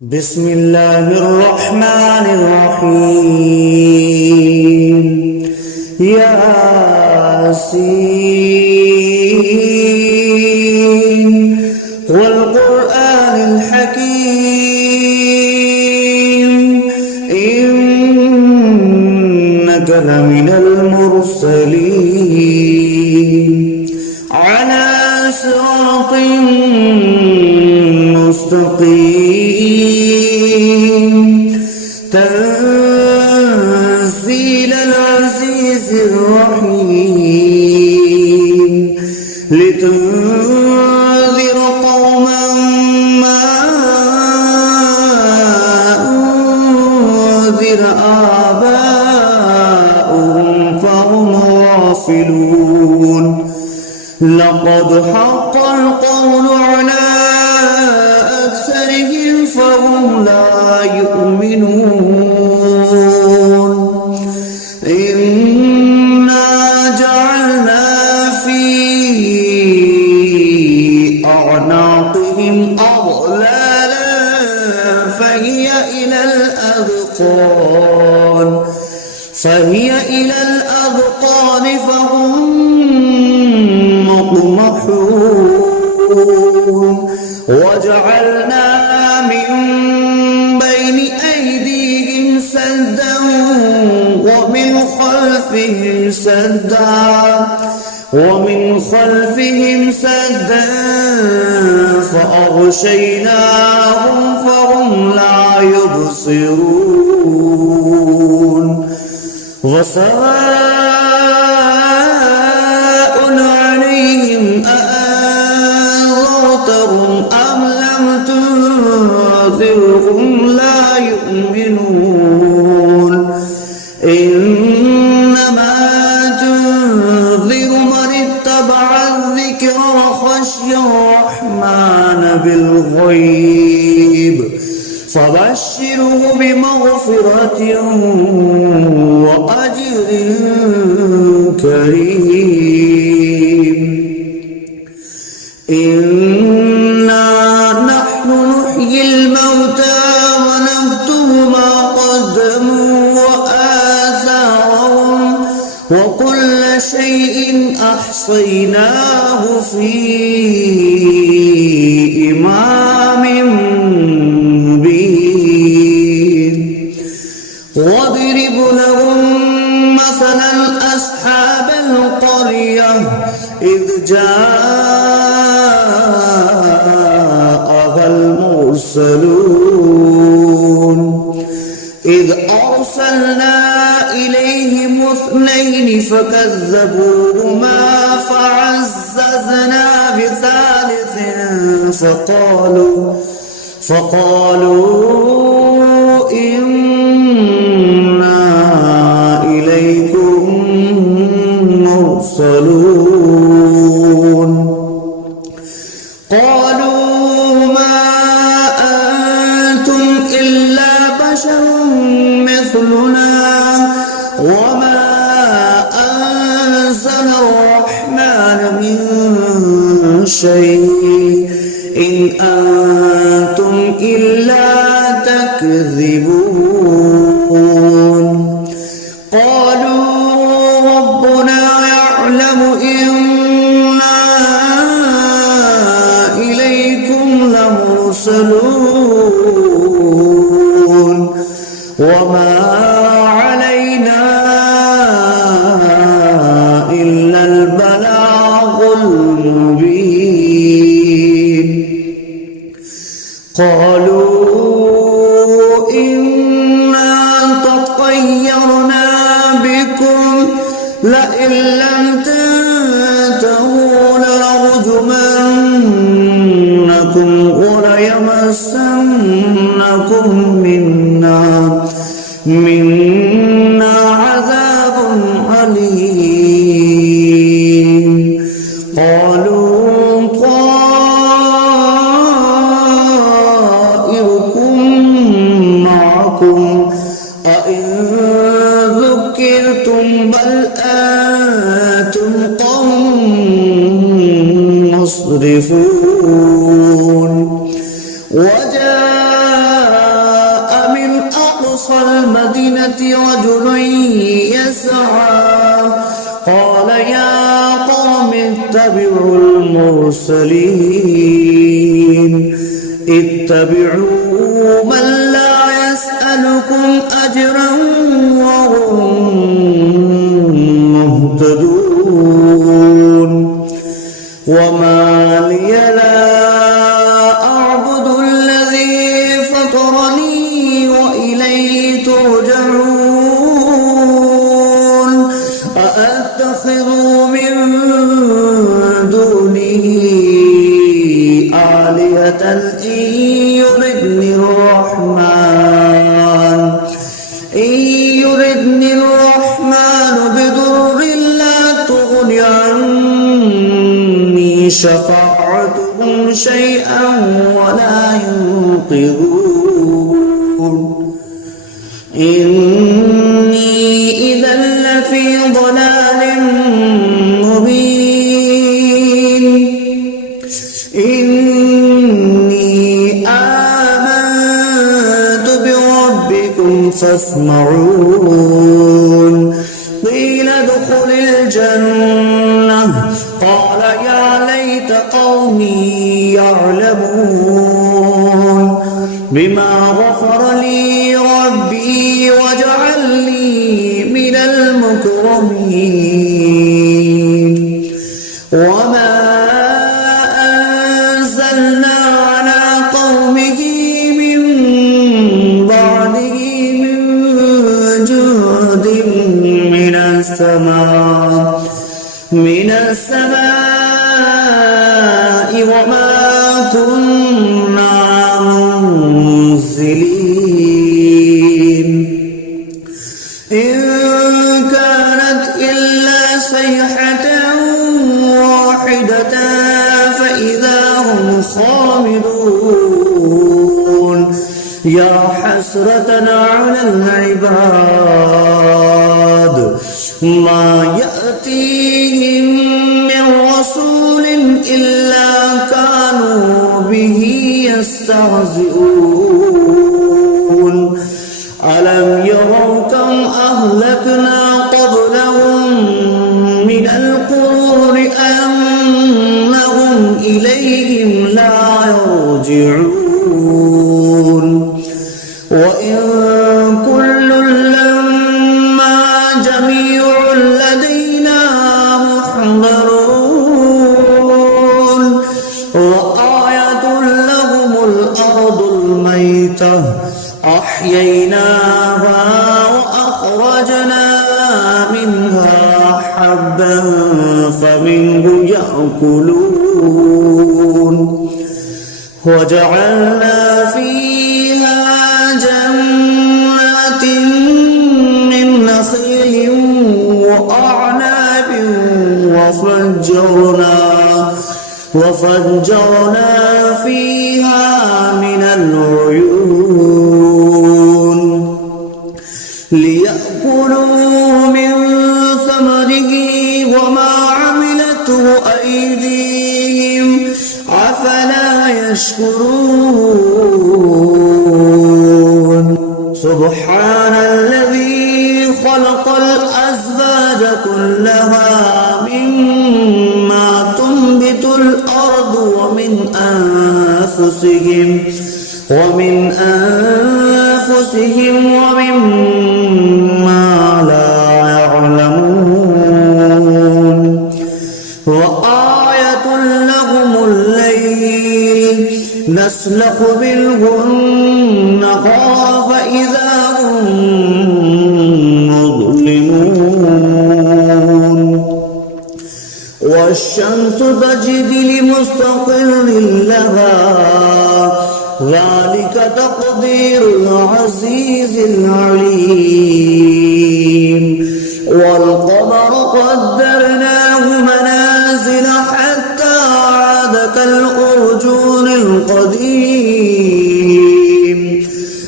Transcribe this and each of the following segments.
بسم الله الرحمن الرحيم. ياسين والقرآن الحكيم إنك لمن المرسلين على صراط مستقيم تنزيل العزيز الرحيم لتنذر قوما ما أنذر آباؤهم فهم غافلون. لقد حق القول على أكثرهم فهم لا يؤمنون. إنا جعلنا في أعناقهم أغلالا فهي إلى الأذقان فهم مقمحون. وجعلنا من بين أيديهم سدا ومن خلفهم سدا فأغشيناهم فهم لا يبصرون. وسواء عليهم أأنذرتهم أم لم تنذرهم لا يؤمنون. إنما تنذر من اتبع الذكر وخشي الرحمن بالغيب فبشره بمغفرة وأجر كريم. إنا نحن نحيي الموتى ونكتب ما قدموا وآثارهم وكل شيء أحصيناه في إمام مبين. واضرب لهم مثلا أصحاب القرية إذ جاءها المرسلون إذ أرسلنا إليهم اثنين فكذبوهما فعززنا بثالث فقالوا إنا إليكم مرسلون. قالوا ما أنتم إلا بشر مثلنا وما أنزل الرحمن من شيء إن أنتم إلا تكذبون. قالوا ربنا يعلم إنا إليكم لمرسلون وما علينا إلا البلاغ المبين. قالوا إنا تطيرنا بكم لئن لم تنتهوا لنرجمنكم وليمسنكم منا عذاب أليم. قالوا طائركم معكم أئن ذكرتم بل أنتم قوم مسرفون. وجاء أقصى المدينة رجل يسعى قال يا قوم اتبعوا المرسلين اتبعوا من لا يسألكم أجرا وهم مهتدون وما لي لا أعبد الذي فطرني وإليه ترجعون أأتخذ من دونه آلهة إن يردني الرحمن بضر لا تغن عني شفاعتهم شيئا ولا ينقذون إني إذا لفي ضلال مبين إني آمنت بربكم فاسمعون قيل ادخل الجنة قال يا ليت قومي يعلمون بما غفر لي ربي وجعلني من المكرمين وما أنزلنا على قومه من بعده من جود من السماء وما كنا منزلين إن كانت إلا صيحة واحدة فإذا هم خامدون يا حسرة على العباد ما يأتيهم من رسول إلا كانوا به يستهزئون ألم يروا كم أهلكنا قبلهم من القرون أنهم إليهم لا يرجعون وإن كل لما جميع لدينا محضرون وآية لهم الأرض الميتة أحييناها وأخرجنا منها حبا فمنه يأكلون وجعلنا فيها جنات من نخيل وأعناب وفجرنا فيها من العيون ليأكلوا من ثمره وما عملته أيديهم أفلا يشكرون سبحان الذي خلق الأزواج كلها مما تنبت الأرض ومن أنفسهم ومما لا يعلمون وآية لهم الليل نسلخ منه النهار فإذا هم مظلمون والشمس تجري لمستقر لها ذلك تقدير العزيز العليم والقمر قدرناه منازل حتى عاد كالأرجون القديم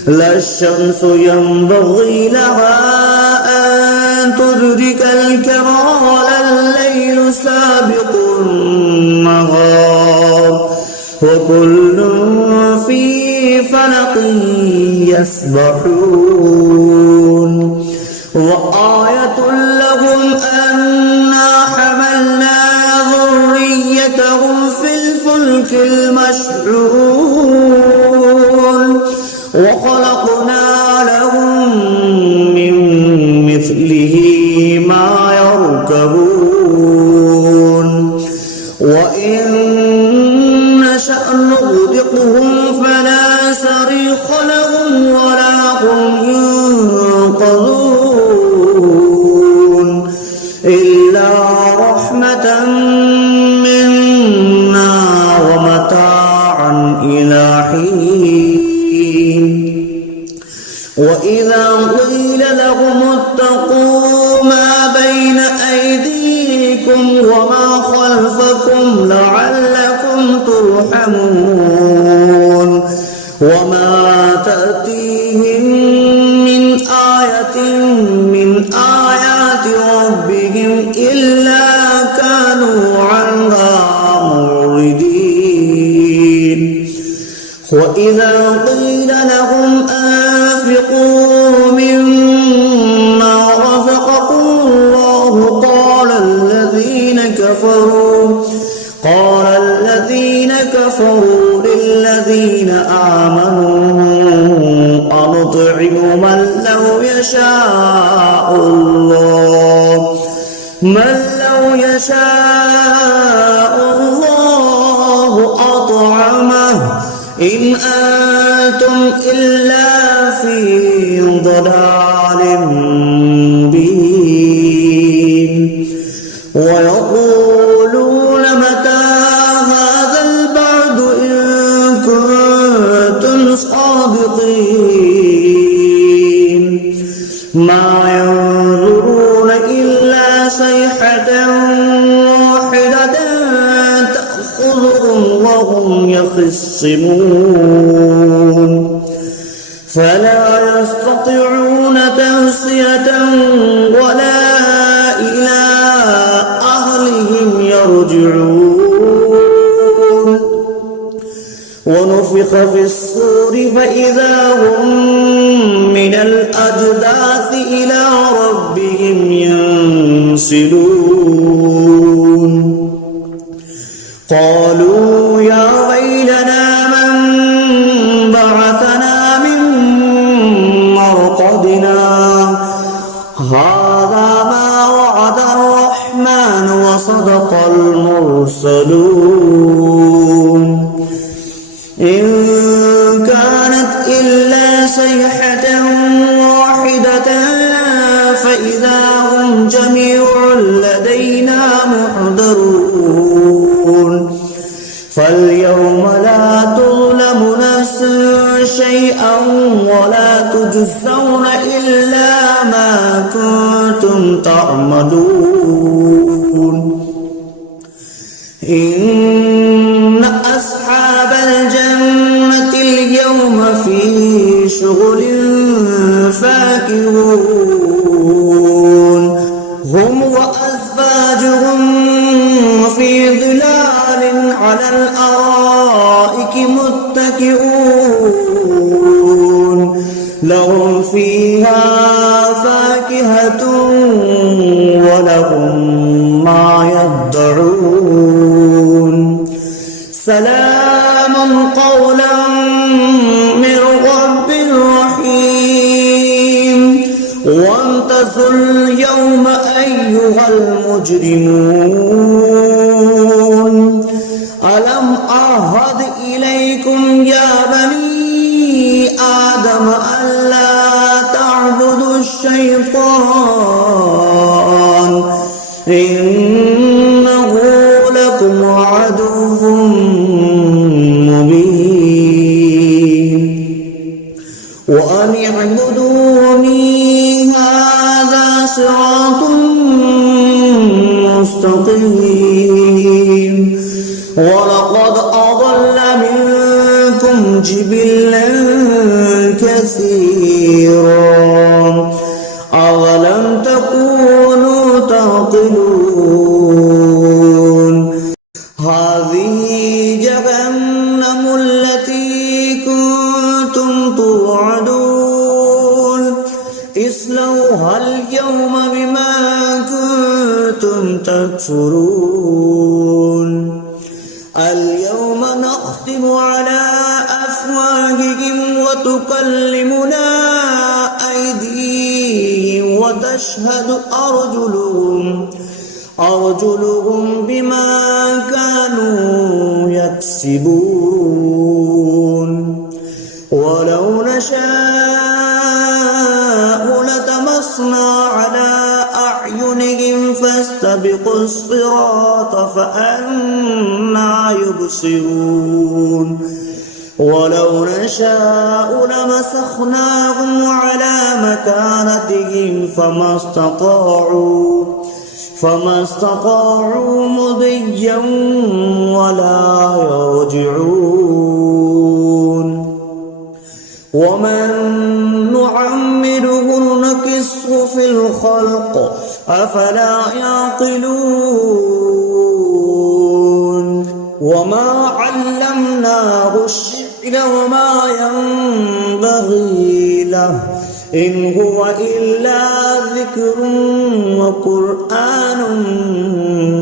لا الشمس ينبغي لها أن تدرك الكمال الليل سابق النهار وكل في فلق يسبحون وخلقنا لهم من مثله ما يركبون وإن نشأ نغرقهم فلا صريخ لهم ولا هم ينقذون إلا رحمة منا ومتاعا إلى حين وإذا قيل لهم اتقوا ما بين أيديكم وما خلفكم لعلكم ترحمون وما تأتيهم من آية من آيات ربهم إلا كانوا عنها معرضين وإذا قيل لهم أنفقوا مما رزقكم الله قال الذين كفروا للذين آمنوا أنطعم من لو يشاء الله أطعمه إن أنتم إلا في ضلال مبين ويقولون متى هذا البعد إن كنتم صادقين ما ينظرون إلا صيحة واحدة تأخذهم وهم يخصمون فلا يستطيعون توصية ولا إلى أهلهم يرجعون ونفخ في الصور فإذا هم من الأجداث إلى ربهم ينسلون قالوا يا ويلنا من بعثنا من مرقدنا هذا ما وعد الرحمن وصدق المرسلون إن كانت إلا صيحة واحدة فإذا هم جميع لدينا محضرون فاليوم لا تظلم نفس شيئا ولا تجزون إلا ما كنتم تعملون إن أصحاب الجنة اليوم في شغل فاكهون هم وأزواجهم في ظلال على الأرائك متكئون لهم فيها فاكهة ولهم ما يدعون سلام قولا من رب رحيم وامتازوا اليوم أيها المجرمون ألم أعهد إليكم يا بني آدم ألا تعبدوا الشيطان إنه لكم عدو مبين وأن اعبدوني هذا صراط مستقيم ولقد أضل منكم جبلا كثيرا أولم تكونوا تعقلون هذه جهنم التي كنتم توعدون اصلوها اليوم بما كنتم تكفرون اليوم نختم على أفواههم وتكلمنا أيديهم وتشهد أرجلهم بما كانوا يكسبون ولو نشاء لطمسنا على أعينهم فاستبقوا الصراط فأنى يبصرون ولو نشاء لمسخناهم على مكانتهم فما استطاعوا مضيا ولا يرجعون ومن نعمره نكسه في الخلق أفلا يعقلون وما علمناه الشعر وما ينبغي له إن هو إلا ذكر وقرآن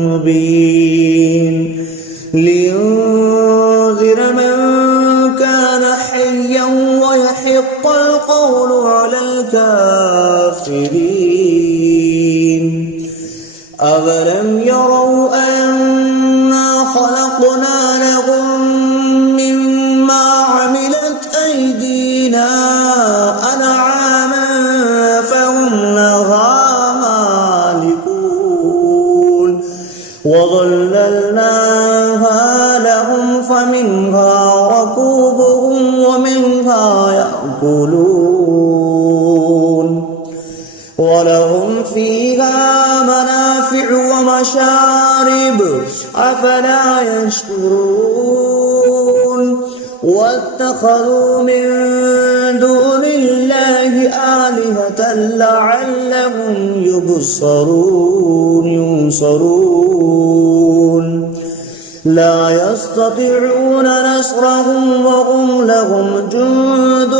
مبين لينذر من كان حيا ويحق القول على الكافرين أولم يروا أنا خلقنا لهم مما عملت أيدينا أنعاما فهم لها مالكون وظللناها لهم فمنها ركوبهم ومنها يأكلون ولهم فيها منافع ومشارب أفلا يشكرون واتخذوا من دون الله آلهة لعلهم ينصرون لا يستطيعون نصرهم وهم لهم جند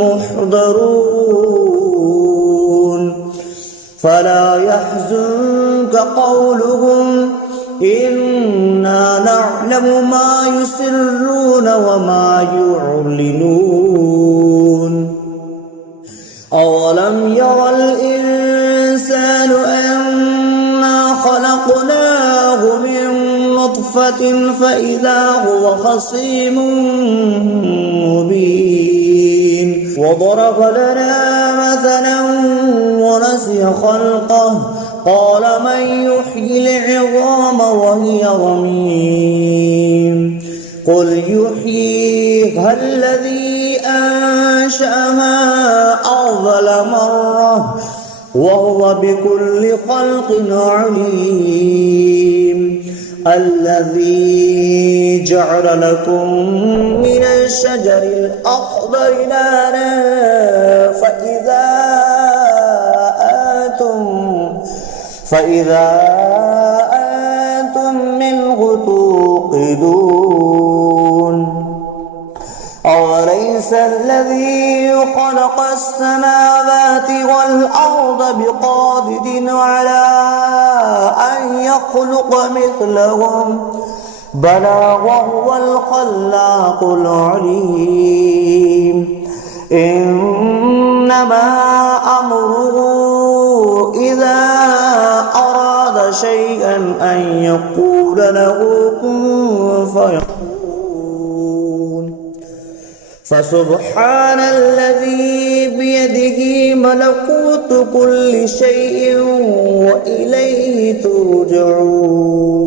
محضرون فلا يحزنك قولهم إنا نعلم ما يسرون وما يعلنون أولم ير الإنسان أنا خلقناه من نطفة فإذا هو خصيم مبين وضرب لنا مثلا ونسي خلقه قال من يحيي العظام وهي رميم قل يحييها الذي أنشأها أول مرة وهو بكل خلق عليم الذي جعل لكم من الشجر الأخضر نارا فإذا أنتم منه توقدون أوليس الذي خلق السماوات والأرض بقادر على أن يخلق مثلهم بلى وهو الخلاق العليم إنما أمره إذا أراد شيئا أن يقول له كن فيكون فسبحان الذي بيده ملكوت كل شيء وإليه ترجعون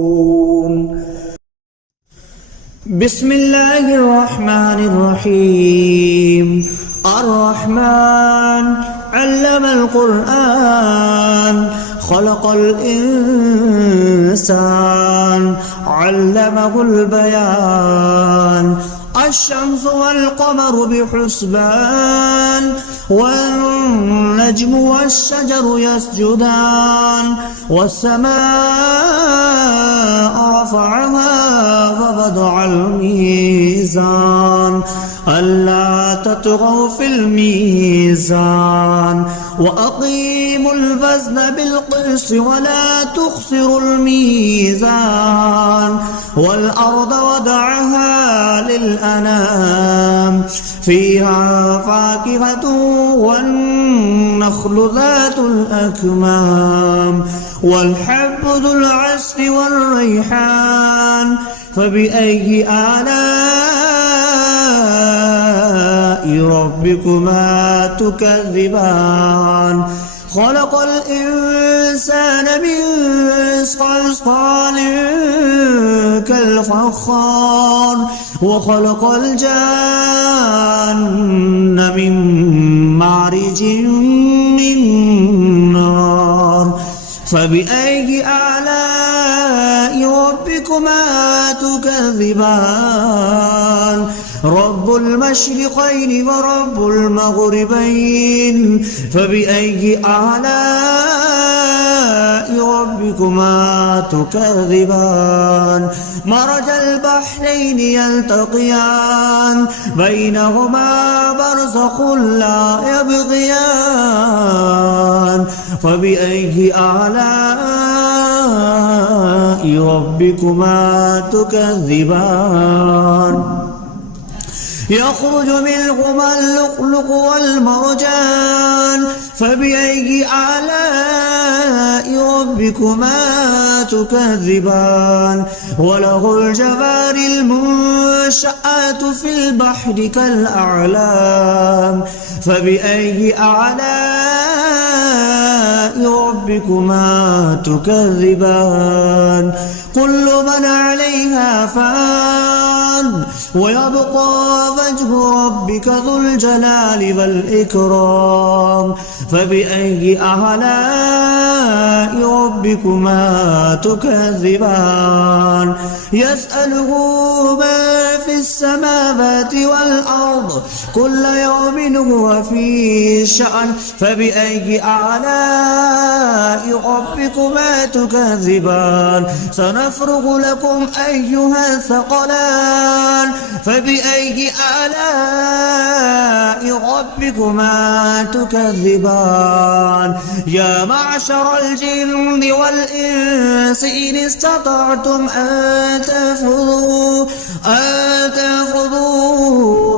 بسم الله الرحمن الرحيم الرحمن علم القرآن خلق الإنسان علمه البيان الشمس والقمر بحسبان والنجم والشجر يسجدان والسماء رفعها ووضع الميزان ألا تطغوا في الميزان وأقيموا الوزن بالقسط ولا تخسروا الميزان والأرض وضعها للأنام فيها فاكهة والنخل ذات الأكمام والحب ذو العصف والريحان فبأي آلاء ربكما تكذبان خلق الإنسان من صلصال كالفخار وخلق الجان من مارج من نار فبأي آلاء ربكما تكذبان رب المشرقين ورب المغربين فبأي آلاء ربكما تكذبان مرج البحرين يلتقيان بينهما برزخ لا يبغيان فبأي آلاء ربكما تكذبان يخرج منهما اللؤلؤ والمرجان فبأي آلاء ربكما تكذبان وله الجوار المنشآت في البحر كالأعلام فبأي آلاء ربكما تكذبان كل من عليها فان ويبقى وجه ربك ذو الجلال والإكرام فبأي آلاء ربكما تكذبان يسأله ما في السماوات والأرض كل يوم هو في شأن فبأي آلاء ربكما تكذبان سنفرغ لكم أيها الثقلان فبأي آلاء ربكما تكذبان يا معشر الجن والإنس إن استطعتم أن تنفذوا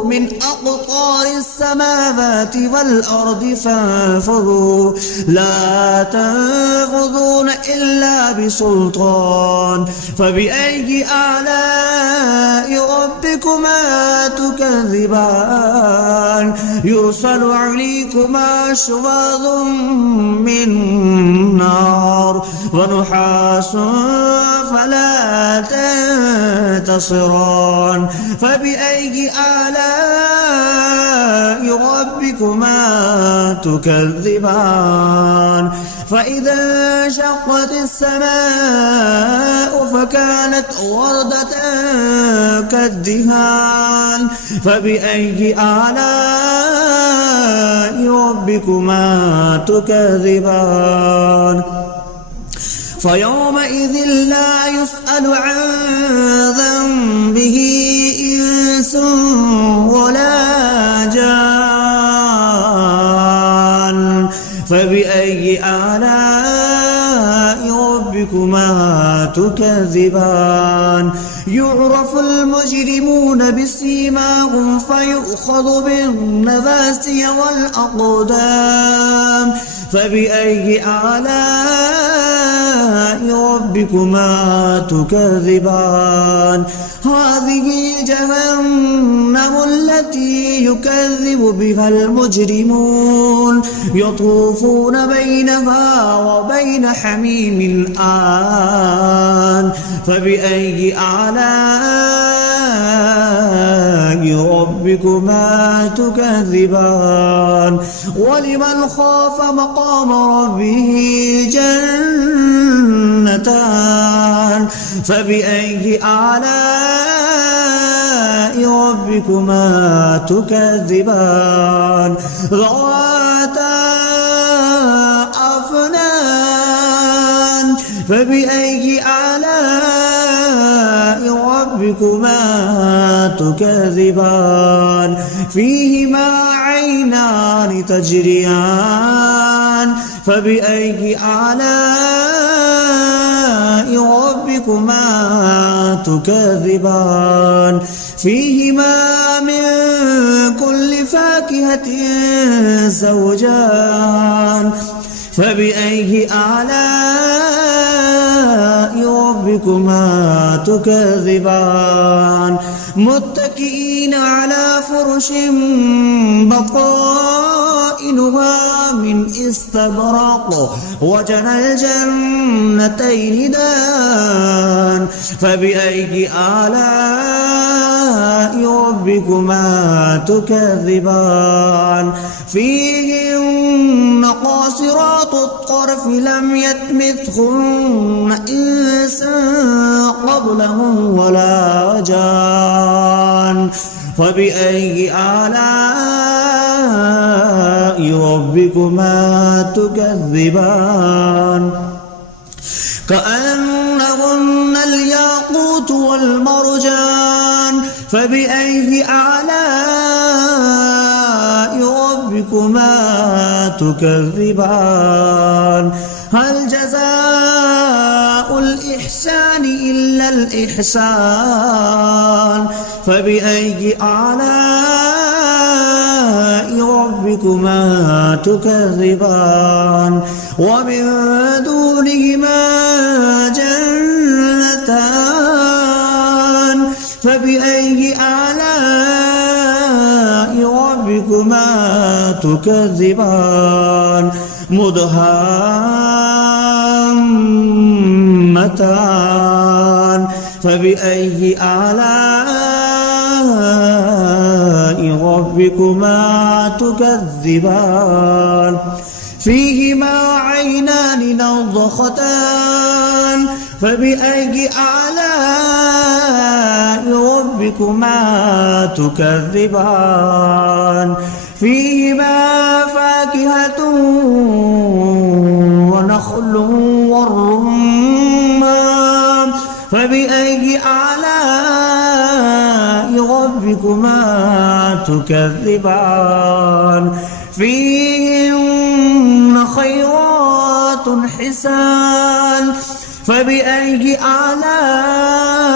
من أقطار السماوات والأرض فانفذوا لا تنفذون إلا بسلطان فبأي آلاء ربكما تكذبان يرسل عليكما شواظ من نار ونحاس فلا تنتصران فبأي آلاء ربكما تكذبان فإذا انشقت السماء فكانت وردة كالدهان فبأي آلاء ربكما تكذبان فيومئذ لا يسأل عن ذنبه إنس ولا جان فبأي آلاء ربكما تكذبان يعرف المجرمون بسيماهم فيؤخذ بالنواسي والأقدام فبأي آلاء ربكما تكذبان هذه جهنم التي يكذب بها المجرمون يطوفون بينها وبين حميم آن فبأي آلاء ربكما تكذبان ولمن خاف مقام ربه جنتان فبأي آلاء ربكما تكذبان ذواتا أفنان فبأي آلاء ربكما تكذبان فيهما عينان تجريان فبأي آلاء ربكما تكذبان فيهما من كل فاكهة زوجان فبأي آلاء ربكما تكذبان متكئين على فرش بطائنها من استبرق وجنى الجنتين دان فبأي آلاء ربكما تكذبان فيهن قاصرات الطرف لم يطمثهن إنس قبلهم ولا جان فبأي آلاء ربكما تكذبان كأنهن الياقوت والمرجان فبأي آلاء ربكما تكذبان هل جزاء الإحسان إلا الإحسان فبأي آلاء ربكما تكذبان ومن دونهما جنتان فبأي آلاء ربكما تكذبان مدهامتان فبأي آلاء ربكما تكذبان فيهما عينان نضختان فبأي آلاء ربكما تكذبان فيهما فاكهة ونخل والرمان فبأي آلاء ربكما تكذبان فيهن خيرات حسان فبأي آلاء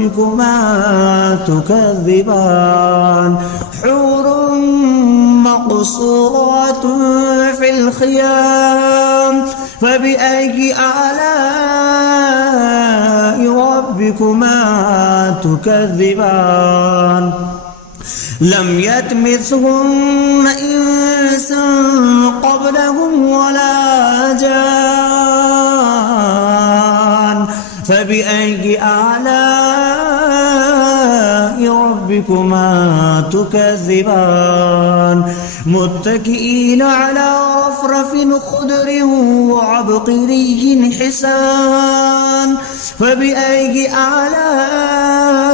ربكما تكذبان حور مقصورات في الخيام فبأي آلاء ربكما تكذبان لم يطمثهن إنس قبلهم ولا جان فبأي آلاء ربكما تكذبان متكئين على رفرف خضر وعبقري حسان فبأي آلاء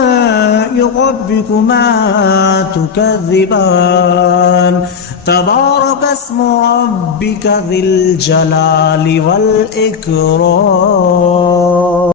ربكما تكذبان تبارك اسم ربك ذي الجلال والإكرام.